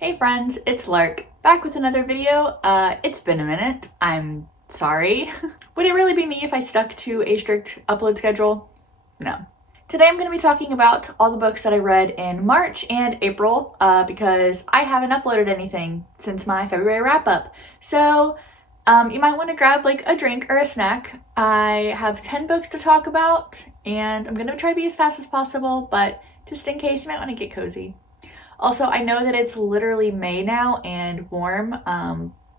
Hey friends, it's Lark, back with another video. It's been a minute. I'm sorry. Would it really be me if I stuck to a strict upload schedule? No. Today I'm going to be talking about all the books that I read in March and April because I haven't uploaded anything since my February wrap-up. So you might want to grab like a drink or a snack. I have 10 books to talk about and I'm going to try to be as fast as possible, but just in case, you might want to get cozy. Also, I know that it's literally May now and warm,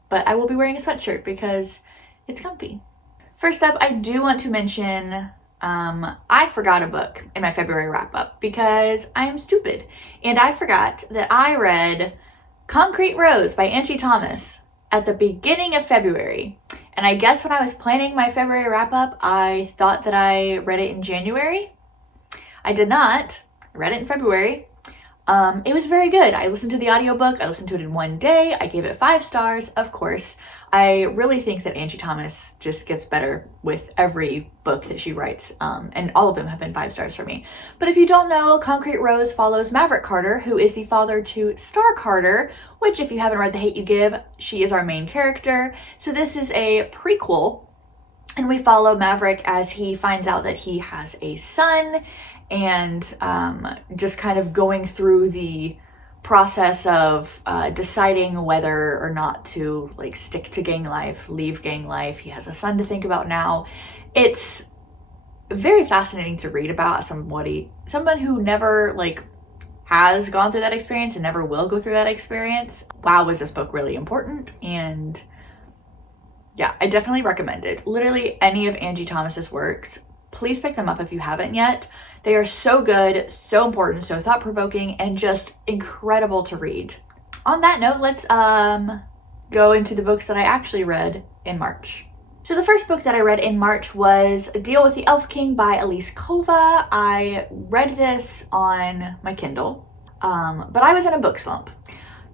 but I will be wearing a sweatshirt because it's comfy. First up, I do want to mention I forgot a book in my February wrap-up because I am stupid. And I forgot that I read Concrete Rose by Angie Thomas at the beginning of February. And I guess when I was planning my February wrap-up, I thought that I read it in January. I did not. I read it in February. It was very good. I listened to the audiobook. I listened to it in one day. I gave it 5 stars, of course. I really think that Angie Thomas just gets better with every book that she writes, and all of them have been 5 stars for me. But if you don't know, Concrete Rose follows Maverick Carter, who is the father to Star Carter, which if you haven't read The Hate U Give, she is our main character. So this is a prequel, and we follow Maverick as he finds out that he has a son, and just kind of going through the process of deciding whether or not to like stick to gang life, leave gang life. He has a son to think about now. It's very fascinating to read about someone who never like has gone through that experience and never will go through that experience. Wow, was this book really important? And yeah, I definitely recommend it. Literally any of Angie Thomas's works, please pick them up if you haven't yet. They are so good, so important, so thought-provoking, and just incredible to read. On that note, let's go into the books that I actually read in March. So the first book that I read in March was Deal with the Elf King by Elise Kova. I read this on my Kindle, but I was in a book slump.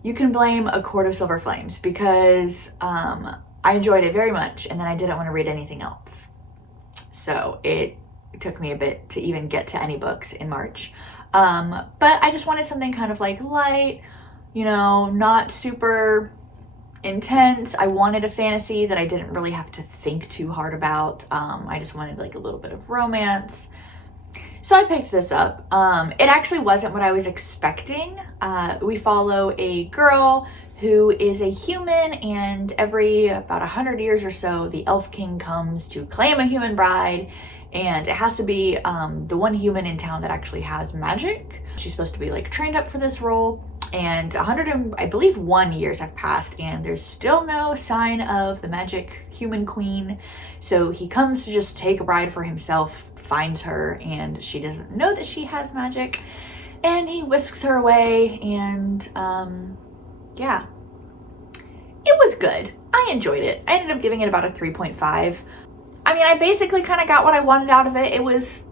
You can blame A Court of Silver Flames because I enjoyed it very much, and then I didn't want to read anything else. So it took me a bit to even get to any books in March. But I just wanted something kind of like light, you know, not super intense. I wanted a fantasy that I didn't really have to think too hard about. I just wanted like a little bit of romance. So I picked this up. It actually wasn't what I was expecting. We follow a girl who is a human, and every about 100 years or so, the Elf King comes to claim a human bride, and it has to be the one human in town that actually has magic. She's supposed to be like trained up for this role, and 101 years have passed, and there's still no sign of the magic human queen. So he comes to just take a bride for himself, finds her, and she doesn't know that she has magic, and he whisks her away, and yeah, it was good. I enjoyed it. I ended up giving it about a 3.5. I mean, I basically kind of got what I wanted out of it. It was,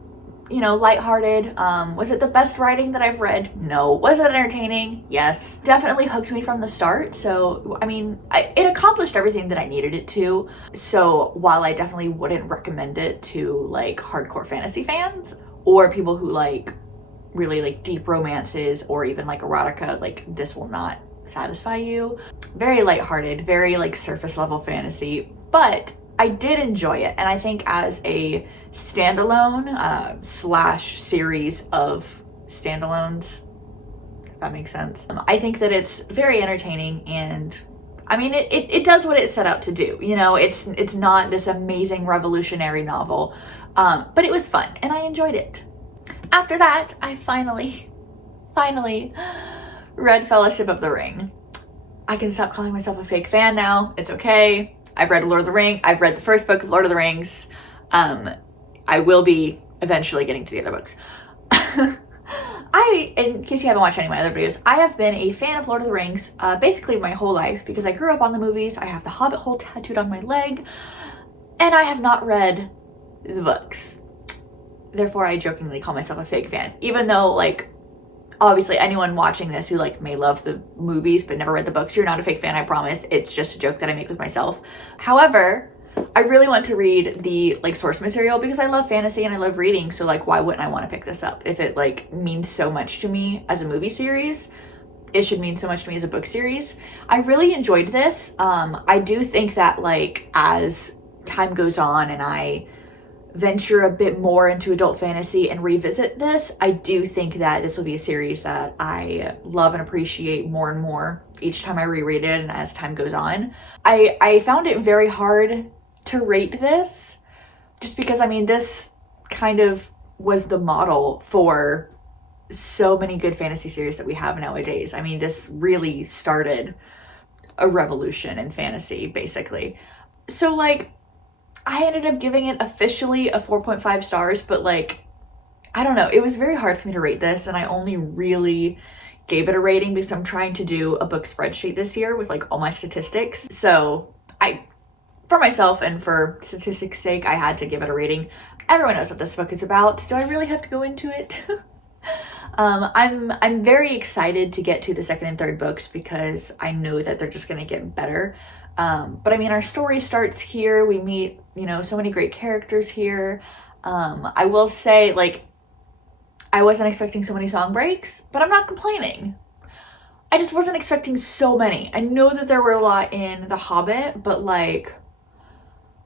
you know, lighthearted. Was it the best writing that I've read? No. Was it entertaining? Yes. Definitely hooked me from the start. So, I mean, it accomplished everything that I needed it to. So while I definitely wouldn't recommend it to like hardcore fantasy fans or people who like really like deep romances or even like erotica, like this will not satisfy you. Very lighthearted, very like surface level fantasy, but I did enjoy it, and I think as a standalone slash series of standalones, if that makes sense, I think that it's very entertaining, and I mean it does what it set out to do. You know, it's not this amazing revolutionary novel, but it was fun and I enjoyed it. After that, I finally read Fellowship of the Ring. I can stop calling myself a fake fan now. It's okay. I've read Lord of the Rings. I've read the first book of Lord of the Rings. I will be eventually getting to the other books. In case you haven't watched any of my other videos, I have been a fan of Lord of the Rings basically my whole life because I grew up on the movies. I have the Hobbit hole tattooed on my leg, and I have not read the books. Therefore, I jokingly call myself a fake fan, even though like obviously anyone watching this who like may love the movies but never read the books, you're not a fake fan, I promise. It's just a joke that I make with myself. However, I really want to read the like source material because I love fantasy and I love reading, so like why wouldn't I want to pick this up if it like means so much to me as a movie series? it should mean so much to me as a book series. I really enjoyed this. I do think that like as time goes on and I venture a bit more into adult fantasy and revisit this, I do think that this will be a series that I love and appreciate more and more each time I reread it and as time goes on. I found it very hard to rate this just because, I mean, this kind of was the model for so many good fantasy series that we have nowadays. I mean, this really started a revolution in fantasy, basically. So like, I ended up giving it officially a 4.5 stars, but like, I don't know, it was very hard for me to rate this, and I only really gave it a rating because I'm trying to do a book spreadsheet this year with like all my statistics. So for myself and for statistics sake, I had to give it a rating. Everyone knows what this book is about. Do I really have to go into it? I'm very excited to get to the second and third books because I know that they're just gonna get better. But I mean, our story starts here. We meet, you know, so many great characters here. I will say, like, I wasn't expecting so many song breaks, but I'm not complaining. I just wasn't expecting so many. I know that there were a lot in The Hobbit, but like,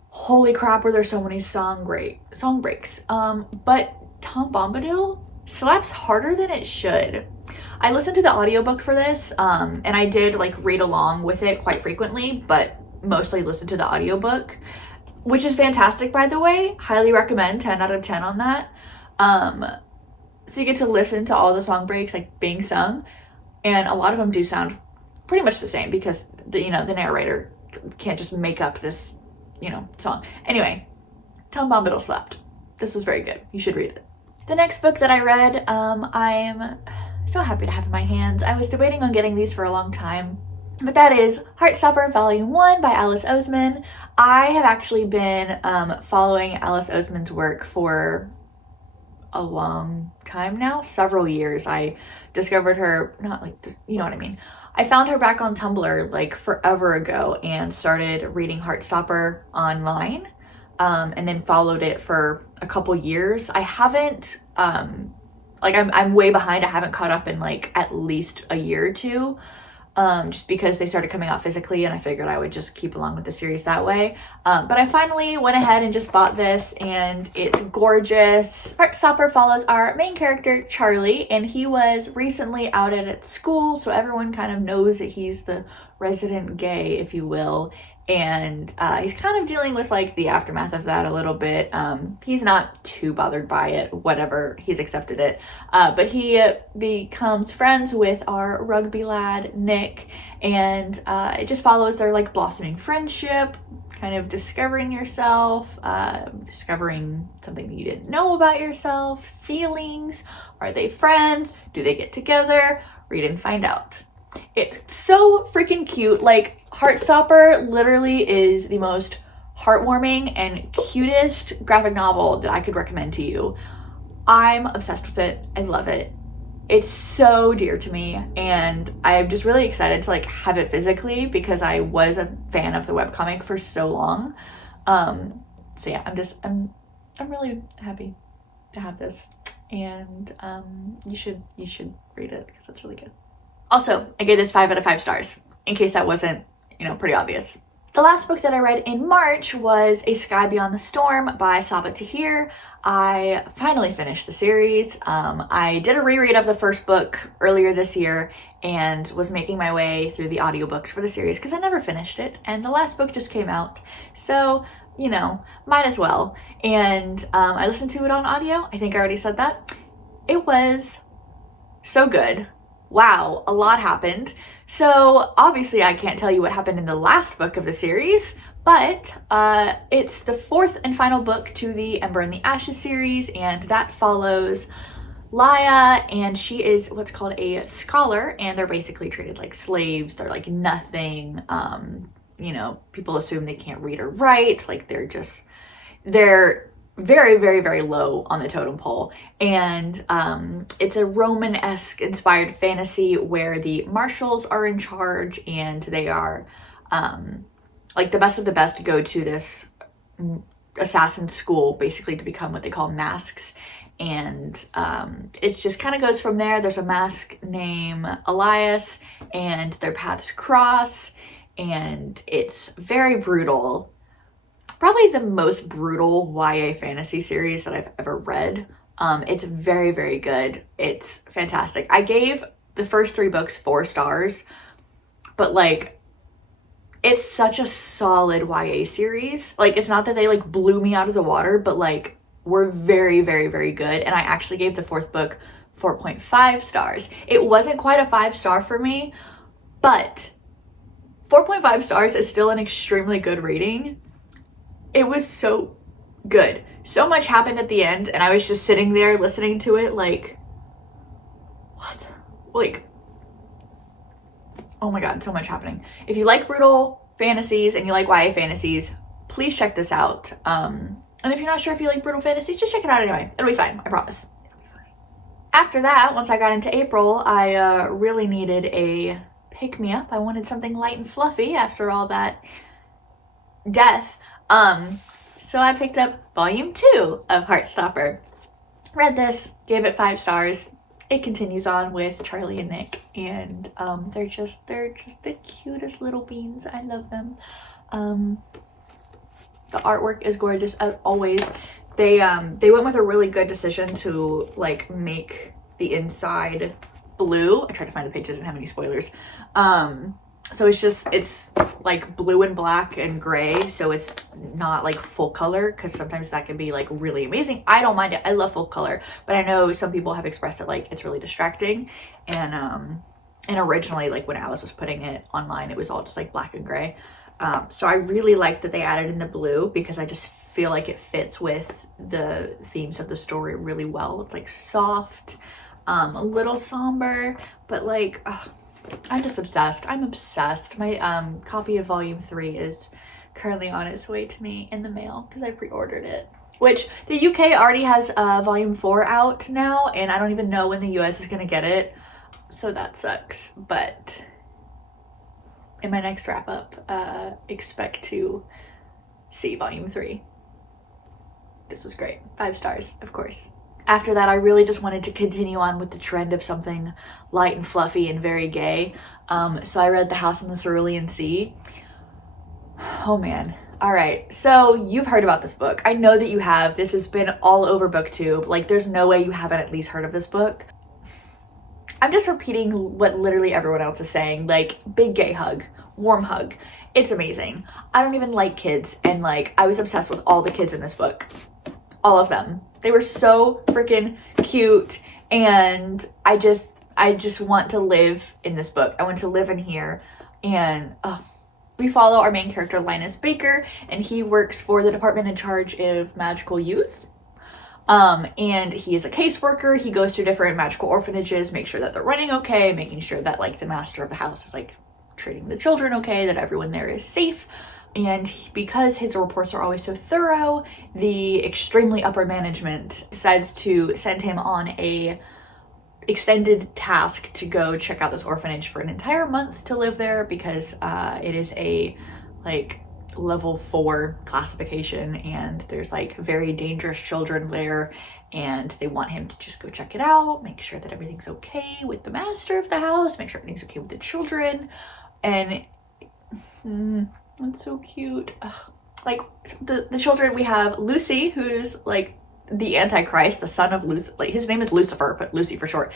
holy crap, were there so many song breaks. But Tom Bombadil slaps harder than it should. I listened to the audiobook for this, and I did like read along with it quite frequently, but mostly listened to the audiobook, which is fantastic, by the way. Highly recommend, 10 out of 10 on that. So you get to listen to all the song breaks like being sung, and a lot of them do sound pretty much the same because the narrator can't just make up this, song. Anyway, Tom Bombadil slapped. This was very good. You should read it. The next book that I read, I'm so happy to have in my hands. I was debating on getting these for a long time, but that is Heartstopper Volume 1 by Alice Oseman. I have actually been following Alice Oseman's work for a long time now, several years. I discovered her, not like, you know what I mean. I found her back on Tumblr like forever ago and started reading Heartstopper online, and then followed it for a couple years. I haven't, I'm way behind. I haven't caught up in like at least a year or two, just because they started coming out physically and I figured I would just keep along with the series that way. But I finally went ahead and just bought this, and it's gorgeous. Heartstopper follows our main character, Charlie, and he was recently outed at school, so everyone kind of knows that he's the resident gay, if you will. And he's kind of dealing with like the aftermath of that a little bit. He's not too bothered by it, whatever, he's accepted it. But he becomes friends with our rugby lad, Nick, and it just follows their like blossoming friendship, kind of discovering yourself, discovering something that you didn't know about yourself, feelings, are they friends, do they get together, read and find out. It's so freaking cute. Like, Heartstopper literally is the most heartwarming and cutest graphic novel that I could recommend to you. I'm obsessed with it. I love it. It's so dear to me, and I'm just really excited to like have it physically because I was a fan of the webcomic for so long. So yeah, I'm really happy to have this, and you should read it because it's really good. Also, I gave this 5 out of 5 stars, in case that wasn't, pretty obvious. The last book that I read in March was A Sky Beyond the Storm by Sabaa Tahir. I finally finished the series. I did a reread of the first book earlier this year and was making my way through the audiobooks for the series because I never finished it, and the last book just came out. So, might as well. And I listened to it on audio. I think I already said that. It was so good. Wow, a lot happened. So obviously I can't tell you what happened in the last book of the series, but it's the 4th and final book to the Ember and the Ashes series, and that follows Laya, and she is what's called a scholar, and they're basically treated like slaves. They're like nothing. People assume they can't read or write. Like they're very, very, very low on the totem pole. And it's a Roman-esque inspired fantasy where the marshals are in charge, and they are like the best of the best go to this assassin school basically to become what they call masks. and it just kind of goes from there. There's a mask named Elias, and their paths cross, and it's very brutal. Probably the most brutal YA fantasy series that I've ever read. It's very, very good. It's fantastic. I gave the first 3 books 4 stars, but like, it's such a solid YA series. Like, it's not that they like blew me out of the water, but like, were very, very, very good. And I actually gave the 4th book 4.5 stars. It wasn't quite a 5-star for me, but 4.5 stars is still an extremely good rating. It was so good. So much happened at the end, and I was just sitting there listening to it like, what? Like, oh my god, so much happening. If you like brutal fantasies and you like YA fantasies, please check this out. And if you're not sure if you like brutal fantasies, just check it out anyway. It'll be fine, I promise. It'll be fine. After that, once I got into April, I really needed a pick-me-up. I wanted something light and fluffy after all that death. So I picked up volume 2 of Heartstopper. Read this, gave it 5 stars. It continues on with Charlie and Nick, and they're just the cutest little beans. I love them. The artwork is gorgeous as always. They went with a really good decision to like make the inside blue. I tried to find a page that didn't have any spoilers. So it's like blue and black and gray, so it's not like full color, because sometimes that can be like really amazing. I don't mind it. I love full color, but I know some people have expressed it like it's really distracting. And originally, like when Alice was putting it online, it was all just like black and gray. So I really like that they added in the blue, because I just feel like it fits with the themes of the story really well. It's like soft, a little somber, but like, I'm just obsessed. I'm obsessed. My copy of volume 3 is currently on its way to me in the mail, because I pre-ordered it. Which the UK already has volume 4 out now, and I don't even know when the US is gonna get it, so that sucks. But in my next wrap up, expect to see volume 3. This was great. 5 stars, of course. After that, I really just wanted to continue on with the trend of something light and fluffy and very gay. So I read The House in the Cerulean Sea. Oh man. All right, so you've heard about this book. I know that you have. This has been all over booktube. Like, there's no way you haven't at least heard of this book. I'm just repeating what literally everyone else is saying. Like, big gay hug, warm hug. It's amazing. I don't even like kids, and like, I was obsessed with all the kids in this book. All of them. They were so freaking cute, and I just want to live in this book. I want to live in here. And we follow our main character, Linus Baker, and he works for the department in charge of magical youth. And he is a caseworker. He goes to different magical orphanages, make sure that they're running okay, making sure that like the master of the house is like treating the children okay, that everyone there is safe. And because his reports are always so thorough, the extremely upper management decides to send him on a extended task to go check out this orphanage for an entire month to live there, because it is a like level 4 classification, and there's like very dangerous children there, and they want him to just go check it out, make sure that everything's okay with the master of the house, make sure everything's okay with the children. And it's so cute. Ugh. Like the children, we have Lucy, who's like the Antichrist, the son of Lucy. Like, his name is Lucifer, but Lucy for short.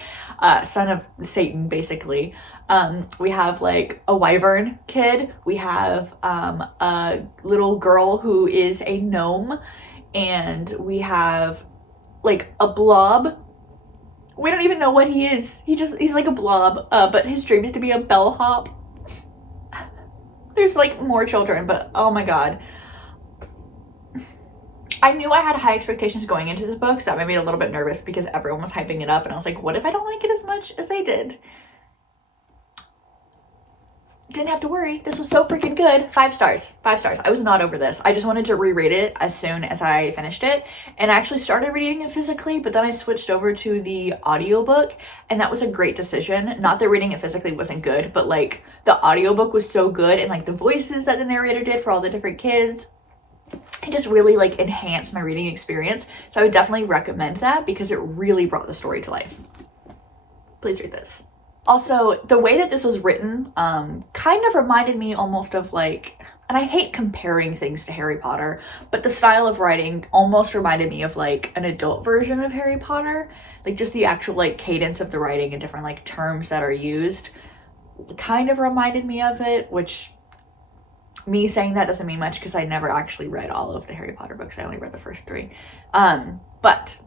Son of Satan, basically. We have like a wyvern kid. We have a little girl who is a gnome, and we have like a blob. We don't even know what he is. He's like a blob, but his dream is to be a bellhop. There's like more children, but oh my god. I knew I had high expectations going into this book, so that made me a little bit nervous, because everyone was hyping it up, and I was like, what if I don't like it as much as they did? Didn't have to worry. This was so freaking good. 5 stars. 5 stars. I was not over this. I just wanted to reread it as soon as I finished it, and I actually started reading it physically, but then I switched over to the audiobook, and that was a great decision. Not that reading it physically wasn't good, but like the audiobook was so good, and like the voices that the narrator did for all the different kids, it just really like enhanced my reading experience. So I would definitely recommend that because it really brought the story to life. Please read this. Also, the way that this was written kind of reminded me almost of like, and I hate comparing things to Harry Potter, but the style of writing almost reminded me of like an adult version of Harry Potter. Like just the actual like cadence of the writing and different like terms that are used kind of reminded me of it, which me saying that doesn't mean much because I never actually read all of the Harry Potter books. I only read the first 3. But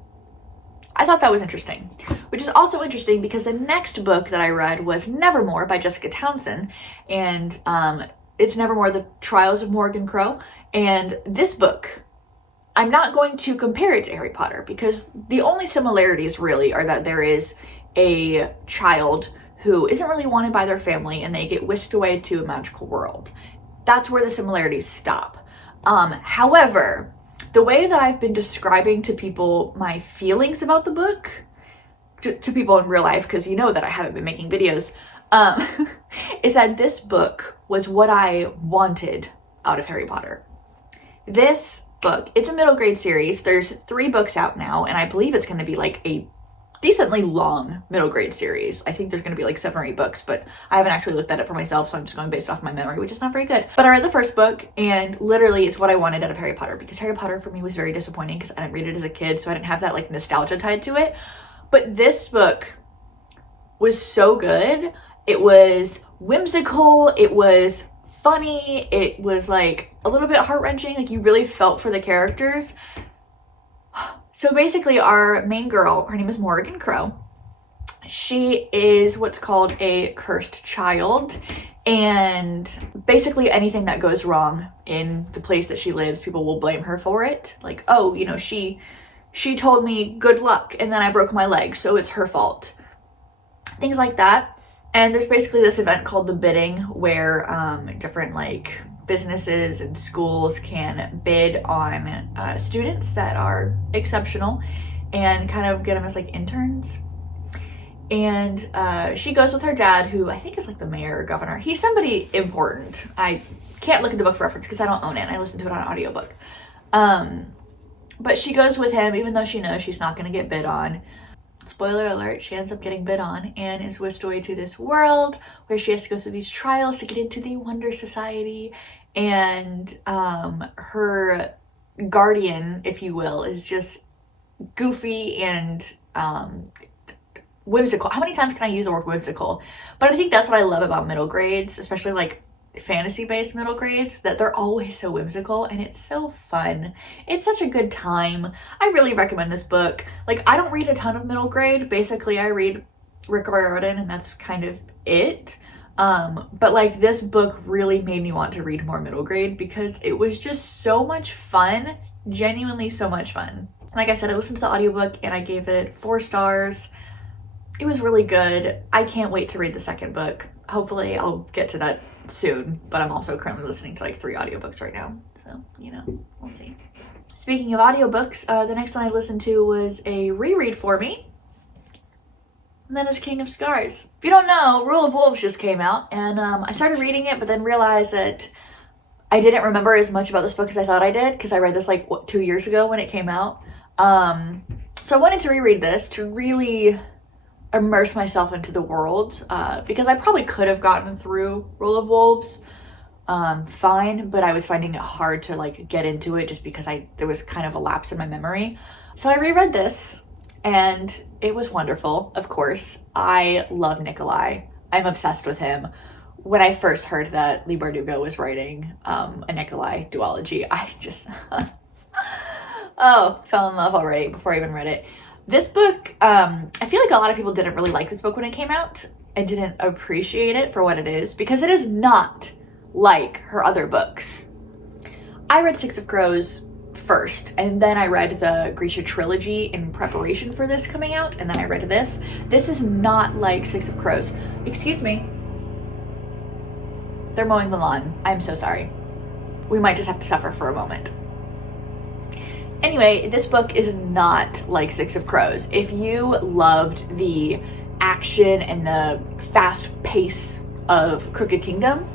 I thought that was interesting, which is also interesting because the next book that I read was Nevermoor by Jessica Townsend, and it's Nevermoor, The Trials of Morgan Crow. And this book, I'm not going to compare it to Harry Potter because the only similarities really are that there is a child who isn't really wanted by their family and they get whisked away to a magical world. That's where the similarities stop. However, the way that I've been describing to people my feelings about the book, to people in real life, because you know that I haven't been making videos, is that this book was what I wanted out of Harry Potter. This book, it's a middle grade series. There's 3 books out now, and I believe it's going to be like a decently long middle grade series. I think there's going to be like 7 or 8 books, but I haven't actually looked at it for myself, so I'm just going based off my memory, which is not very good. But I read the first book, and literally it's what I wanted out of Harry Potter, because Harry Potter for me was very disappointing because I didn't read it as a kid, so I didn't have that like nostalgia tied to it. But this book was so good. It was whimsical, it was funny, it was like a little bit heart-wrenching, like you really felt for the characters. So basically our main girl, her name is Morgan Crow. She is what's called a cursed child, and basically anything that goes wrong in the place that she lives, people will blame her for it. Like, oh, you know, she told me good luck and then I broke my leg, so it's her fault. Things like that. And there's basically this event called The Bidding where different like businesses and schools can bid on students that are exceptional and kind of get them as like interns. And she goes with her dad, who I think is like the mayor or governor. He's somebody important. I can't look at the book for reference because I don't own it. I listen to it on an audiobook. But she goes with him even though she knows she's not going to get bid on. Spoiler alert, she ends up getting bid on and is whisked away to this world where she has to go through these trials to get into the Wonder Society. And her guardian, if you will, is just goofy and whimsical. How many times can I use the word whimsical? But I think that's what I love about middle grades, especially like fantasy-based middle grades, that they're always so whimsical and it's so fun. It's such a good time. I really recommend this book. Like, I don't read a ton of middle grade. Basically, I read Rick Riordan and that's kind of it. But like this book really made me want to read more middle grade because it was just so much fun, genuinely so much fun. Like I said, I listened to the audiobook and I gave it 4 stars. It was really good. I can't wait to read the second book. Hopefully I'll get to that soon, but I'm also currently listening to like 3 audiobooks right now, so you know, we'll see. Speaking of audiobooks, the next one I listened to was a reread for me, and that is King of Scars. If you don't know, Rule of Wolves just came out, and I started reading it but then realized that I didn't remember as much about this book as I thought I did because I read this like 2 years ago when it came out. So I wanted to reread this to really immerse myself into the world, because I probably could have gotten through Rule of Wolves fine, but I was finding it hard to like get into it just because there was kind of a lapse in my memory. So I reread this and it was wonderful. Of course, I love Nikolai. I'm obsessed with him. When I first heard that Leigh Bardugo was writing a Nikolai duology, I just fell in love already before I even read it. This book, I feel like a lot of people didn't really like this book when it came out and didn't appreciate it for what it is because it is not like her other books. I read Six of Crows first and then I read the Grisha trilogy in preparation for this coming out, and then I read this. This is not like Six of Crows. Excuse me. They're mowing the lawn. I'm so sorry. We might just have to suffer for a moment. Anyway, this book is not like Six of Crows. If you loved the action and the fast pace of Crooked Kingdom,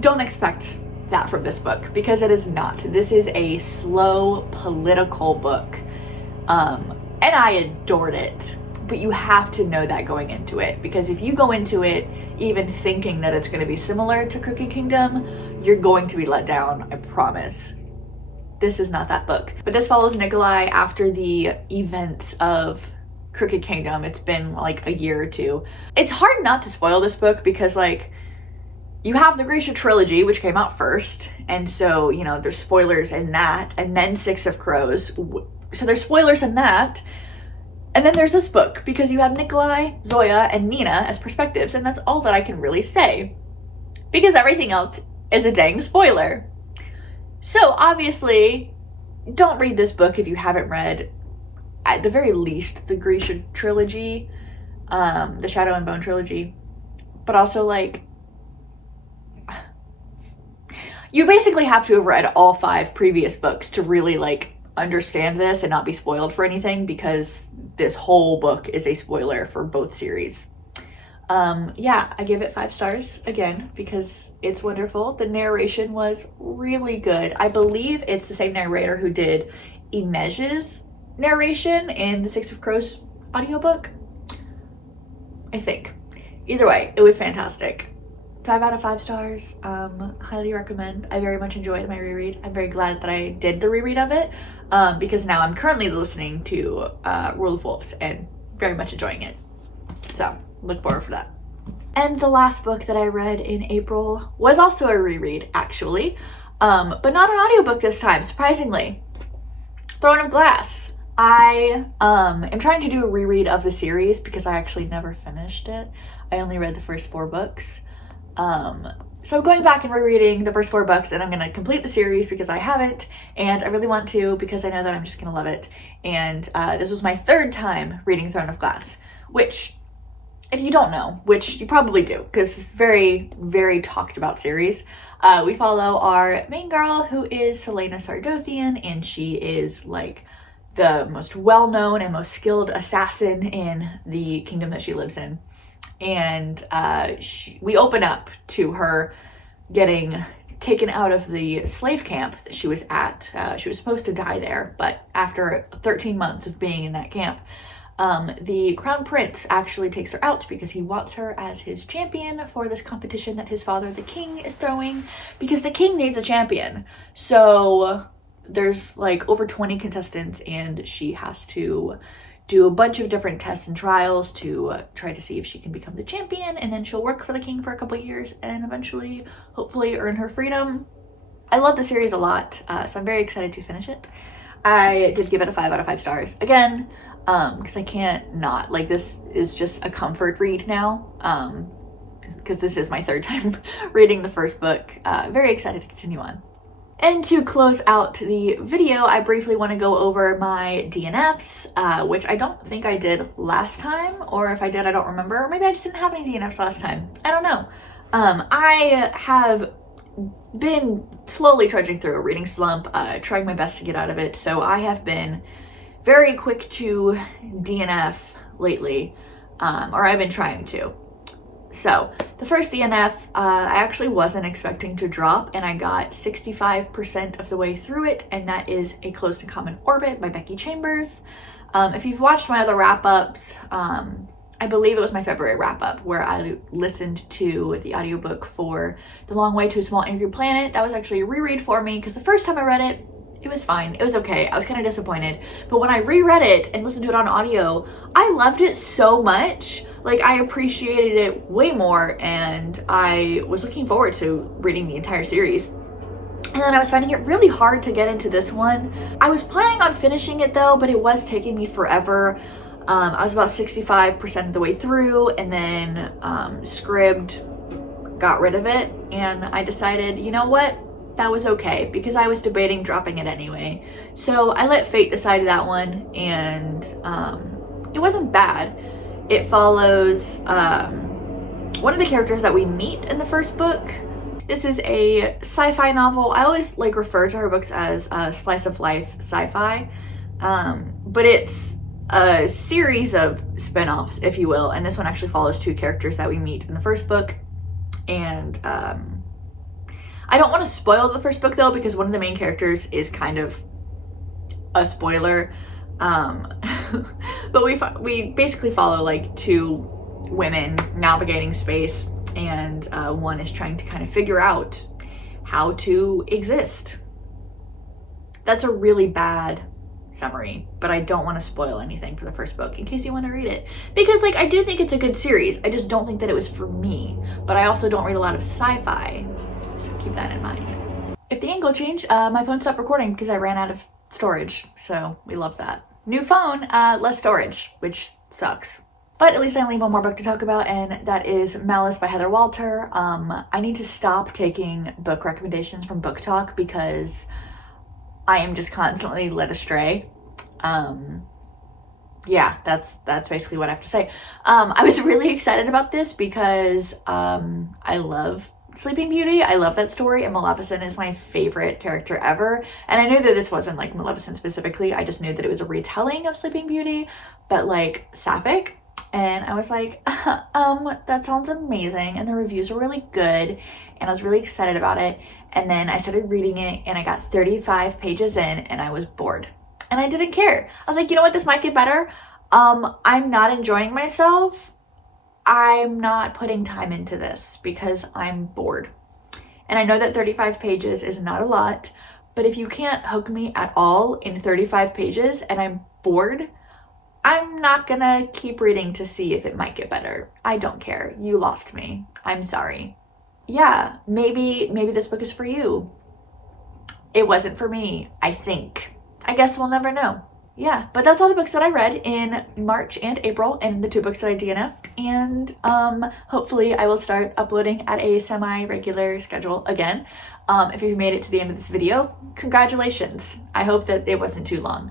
don't expect that from this book, because it is not. This is a slow political book, and I adored it. But you have to know that going into it, because if you go into it even thinking that it's going to be similar to Crooked Kingdom, you're going to be let down, I promise. This is not that book. But this follows Nikolai after the events of Crooked Kingdom. It's been like a year or two. It's hard not to spoil this book because, like, you have the Grisha trilogy, which came out first, and so, you know, there's spoilers in that, and then Six of Crows, so there's spoilers in that, and then there's this book, because you have Nikolai, Zoya, and Nina as perspectives, and that's all that I can really say, because everything else is a dang spoiler. So obviously, don't read this book if you haven't read, at the very least, the Grisha trilogy, the Shadow and Bone trilogy, but also, like, you basically have to have read all 5 previous books to really, like, understand this and not be spoiled for anything, because this whole book is a spoiler for both series. Yeah, I give it 5 stars again because it's wonderful. The narration was really good. I believe it's the same narrator who did Inej's narration in the Six of Crows audiobook, I think. Either way, it was fantastic. 5 out of 5 stars. Highly recommend. I very much enjoyed my reread. I'm very glad that I did the reread of it, because now I'm currently listening to Rule of Wolves and very much enjoying it. So look forward for that. And the last book that I read in April was also a reread, actually, but not an audiobook this time, surprisingly. Throne of Glass. I am trying to do a reread of the series because I actually never finished it. I only read the first 4 books. So I'm going back and rereading the first 4 books, and I'm going to complete the series because I haven't, and I really want to because I know that I'm just going to love it. And this was my 3rd time reading Throne of Glass, which, if you don't know, which you probably do because it's very, very talked about series, we follow our main girl, who is Selena Sardothian, and she is like the most well-known and most skilled assassin in the kingdom that she lives in. And we open up to her getting taken out of the slave camp that she was at. She was supposed to die there, but after 13 months of being in that camp, the crown prince actually takes her out because he wants her as his champion for this competition that his father, the king, is throwing, because the king needs a champion. So there's like over 20 contestants, and she has to do a bunch of different tests and trials to try to see if she can become the champion, and then she'll work for the king for a couple of years and eventually, hopefully, earn her freedom. I love the series a lot, so I'm very excited to finish it. I did give it a 5 out of 5 stars. Again, because I can't not. Like, this is just a comfort read now, because this is my 3rd time reading the first book. Very excited to continue on. And to close out the video, I briefly want to go over my DNFs, which I don't think I did last time, or if I did, I don't remember. Or maybe I just didn't have any DNFs last time. I don't know. I have been slowly trudging through a reading slump, trying my best to get out of it, so I have been very quick to DNF lately, or I've been trying to. So the first DNF, I actually wasn't expecting to drop, and I got 65% of the way through it, and that is A Closed and Common Orbit by Becky Chambers. If you've watched my other wrap-ups, I believe it was my February wrap-up where I listened to the audiobook for The Long Way to a Small Angry Planet. That was actually a reread for me, because the first time I read it, it was fine. It was okay. I was kind of disappointed. But when I reread it and listened to it on audio, I loved it so much. Like, I appreciated it way more, and I was looking forward to reading the entire series. And then I was finding it really hard to get into this one. I was planning on finishing it though, but it was taking me forever. I was about 65% of the way through, and then Scribd got rid of it, and I decided, you know what? That was okay, because I was debating dropping it anyway. So I let fate decide that one, and it wasn't bad. It follows one of the characters that we meet in the first book. This is a sci-fi novel. I always like refer to her books as slice of life sci-fi, but it's a series of spin-offs, if you will, and this one actually follows 2 characters that we meet in the first book. And I don't want to spoil the first book though, because one of the main characters is kind of a spoiler. But we basically follow like two women navigating space, and one is trying to kind of figure out how to exist. That's a really bad summary, but I don't want to spoil anything for the first book in case you want to read it, because like I do think it's a good series. I just don't think that it was for me, but I also don't read a lot of sci-fi, so keep that in mind. If the angle changed, my phone stopped recording because I ran out of storage, so we love that. New phone, less storage, which sucks. But at least I only have one more book to talk about, and that is Malice by Heather Walter. I need to stop taking book recommendations from Book Talk because I am just constantly led astray. Yeah, that's basically what I have to say. I was really excited about this because I love Sleeping Beauty. I love that story, and Maleficent is my favorite character ever. And I knew that this wasn't like Maleficent specifically. I just knew that it was a retelling of Sleeping Beauty, but like sapphic. And I was like, that sounds amazing. And the reviews were really good, and I was really excited about it. And then I started reading it, and I got 35 pages in, and I was bored. And I didn't care. I was like, you know what, this might get better. I'm not enjoying myself. I'm not putting time into this because I'm bored. And I know that 35 pages is not a lot, but if you can't hook me at all in 35 pages and I'm bored, I'm not gonna keep reading to see if it might get better. I don't care. You lost me. I'm sorry. Yeah, maybe this book is for you. It wasn't for me, I think. I guess we'll never know. Yeah, but that's all the books that I read in March and April, and the 2 books that I DNF'd, and hopefully I will start uploading at a semi-regular schedule again. If you made it to the end of this video, congratulations. I hope that it wasn't too long.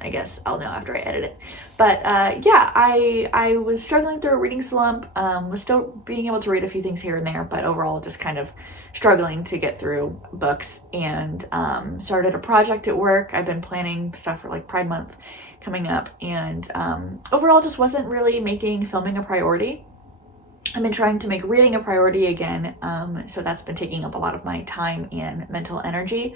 I guess I'll know after I edit it. But yeah, I was struggling through a reading slump, was still being able to read a few things here and there, but overall just kind of struggling to get through books, and started a project at work. I've been planning stuff for like Pride Month coming up, and overall just wasn't really making filming a priority. I've been trying to make reading a priority again, so that's been taking up a lot of my time and mental energy.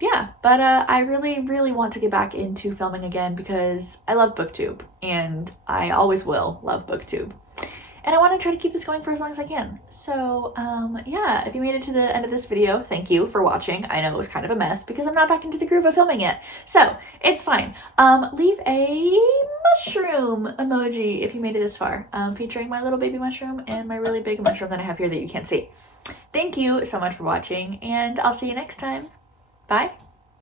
Yeah, but I really want to get back into filming again because I love booktube, and I always will love booktube. And I want to try to keep this going for as long as I can. So yeah, if you made it to the end of this video, thank you for watching. I know it was kind of a mess because I'm not back into the groove of filming yet, so it's fine. Leave a mushroom emoji if you made it this far, featuring my little baby mushroom and my really big mushroom that I have here that you can't see. Thank you so much for watching, and I'll see you next time. Bye.